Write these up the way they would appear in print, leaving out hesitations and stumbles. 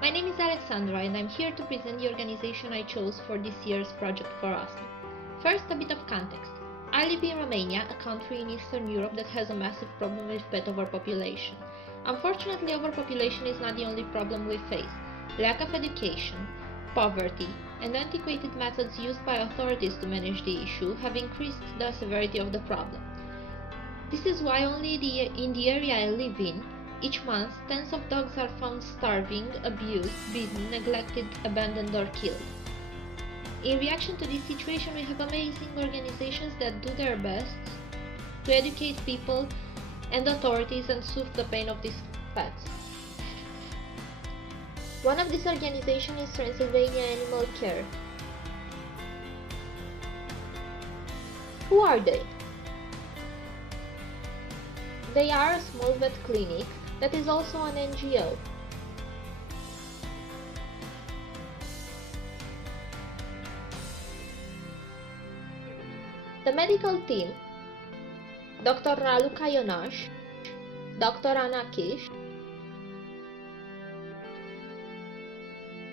My name is Alexandra and I'm here to present the organization I chose for this year's project for Asthma. First, a bit of context. I live in Romania, a country in Eastern Europe that has a massive problem with pet overpopulation. Unfortunately, overpopulation is not the only problem we face. Lack of education, poverty, and antiquated methods used by authorities to manage the issue have increased the severity of the problem. This is why only in the area I live in, each month, tens of dogs are found starving, abused, beaten, neglected, abandoned or killed. In reaction to this situation, we have amazing organizations that do their best to educate people and authorities and soothe the pain of these pets. One of these organizations is Transylvania Animal Care. Who are they? They are a small vet clinic that is also an NGO. The medical team, Dr. Raluca Ionaș, Dr. Anca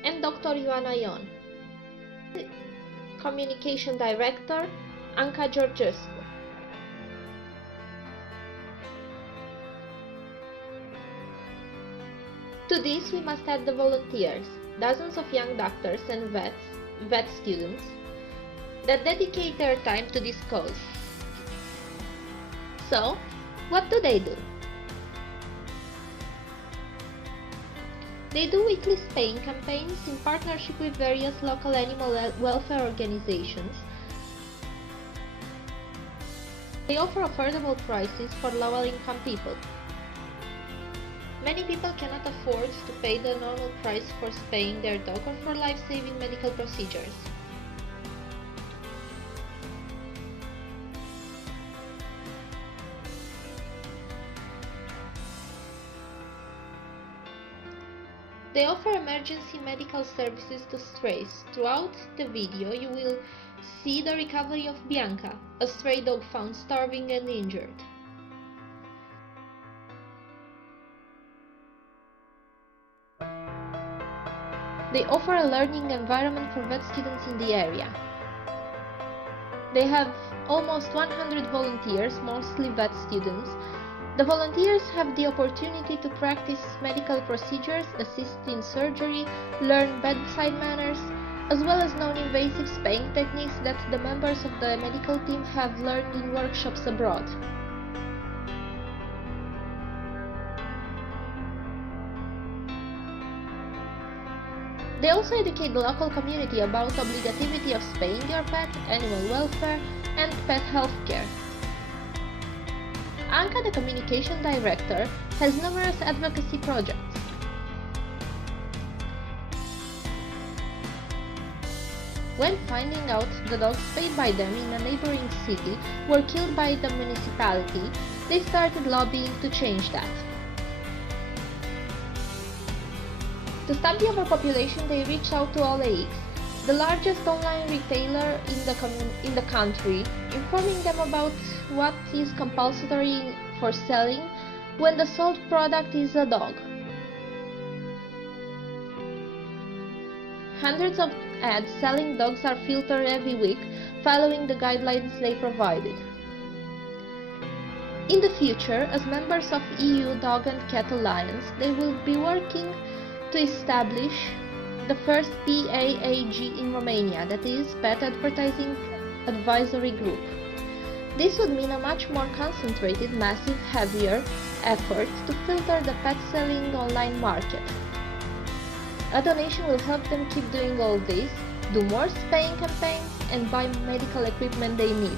and Dr. Ioana Ion. Communication Director, Anca Georgescu. To this we must add the volunteers, dozens of young doctors and vet students, that dedicate their time to this cause. So, what do? They do weekly spaying campaigns in partnership with various local animal welfare organizations. They offer affordable prices for lower-income people. Many people cannot afford to pay the normal price for spaying their dog or for life-saving medical procedures. They offer emergency medical services to strays. Throughout the video, you will see the recovery of Bianca, a stray dog found starving and injured. They offer a learning environment for vet students in the area. They have almost 100 volunteers, mostly vet students. The volunteers have the opportunity to practice medical procedures, assist in surgery, learn bedside manners, as well as non-invasive spaying techniques that the members of the medical team have learned in workshops abroad. They also educate the local community about the obligativity of spaying your pet, animal welfare, and pet health care. Anca, the communication director, has numerous advocacy projects. When finding out the dogs spayed by them in a neighboring city were killed by the municipality, they started lobbying to change that. To stop the overpopulation, they reached out to OLX, the largest online retailer in the country, informing them about what is compulsory for selling when the sold product is a dog. Hundreds of ads selling dogs are filtered every week, following the guidelines they provided. In the future, as members of EU Dog and Cat Alliance, they will be working to establish the first PAAG in Romania, that is, Pet Advertising Advisory Group. This would mean a much more concentrated, massive, heavier effort to filter the pet selling online market. A donation will help them keep doing all this, do more spaying campaigns, and buy medical equipment they need.